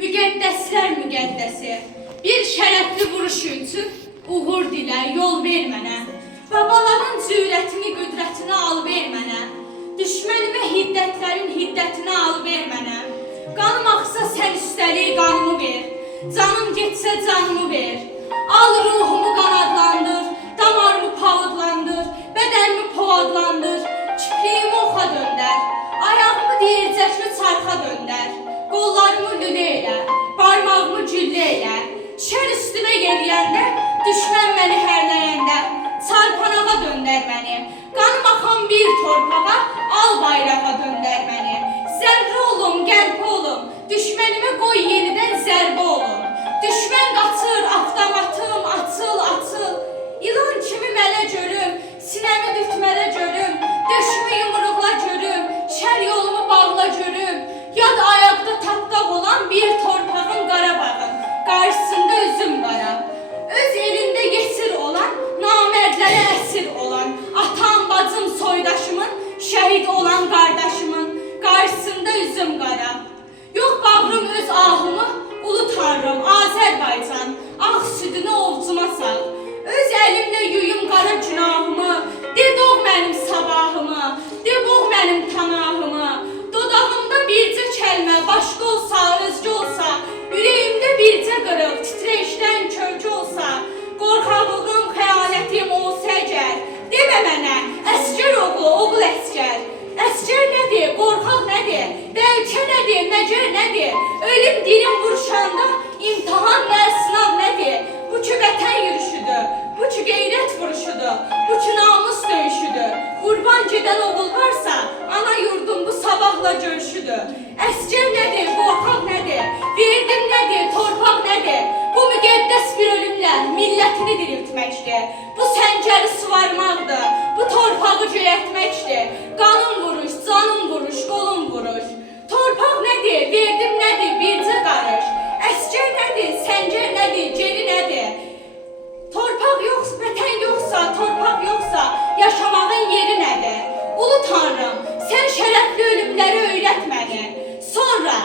Müqəddəslər müqəddəsi, bir şərəfli vuruş üçün uğur dilə, yol ver mənə. Babaların cürətini, qüdrətini al ver mənə. Düşmənimə hiddətlərin hiddətini al ver mənə. Qanım axsa sən üstəlik qanımı ver. Canım getsə canımı ver. Al ruhumu qanadlandır, damarımı palıdlandır, bədənimi povadlandır, kipriyimi oxa döndər, ayağımı deyircəkli çarxa döndər, qollarımı lülə elə, barmağımı güllə elə, şər üstümə yeriyəndə, düşmən məni hərləyəndə, çarpanağa döndər məni, qanım axan bir torpağa, al bayrağa döndər məni, zərrə olum, qəlpə olum, düşmənimə qoy yenidən zərbə olum, düşmən qaçır, avtomatım, açıl, açıl, İlan kimi mələ görüm, sinəmi dürtmələ görüm, döşümü yumruqla görüm, şər yolumu bağla görüm, yad ayaqda tapdaq olan bir torpağın Qarabağın, qarşısında üzüm qara. Öz elində yesir olan, namərdlərə əsir olan, atam, bacım, soydaşımın, şəhid olan qardaşımın, qarşısında üzüm qara. Yox bağrım öz ahımı, ulu tanrım, Azərbaycan, ağ südünü ovcuma sal. Öz əlimlə yuyum qara günahımı, de doğ mənim sabahımı, de boğ mənim tanahımı. Dodağımda bircə kəlmə, başqa olsa, özgə olsa, ürəyimdə bircə qırıq, titrəyişdən kölgə olsa, qorxaqlığım, xəyalətim olsa əgər, demə mənə, əsgər oğlu, oğul əsgər. Əsgər nədir, qorxaq nədir, bəlkə nədir, məcər nədir, ölüm dirim vuruşanda, imtihan nə, sınav nədir, bu ki vətən yürüşüdür, bu ki qeyrət vuruşudur, bu ki namus döyüşüdür, qurban gedən oğul varsa, ana yurdum bu sabahla görüşüdür. Əsgər nədir, qorxaq nədir, verdim nədir, torpaq nədir, bu müqəddəs bir ölümlə millətini diriltməkdir, bu səngəri suvarmaqdır, bu torpağı göyərtməkdir, qanım vuruş, canım vuruş, qolum vuruş. Torpaq nədir, verdim nədir, bircə qarış, əsgər nədir, səngər nədir, geri nədir? Torpaq yoxsa, vətən yoxsa, torpaq yoxsa, yaşamağın yeri nədir? Ulu Tanrım, sən şərəfli ölümləri öyrət məni. Sonra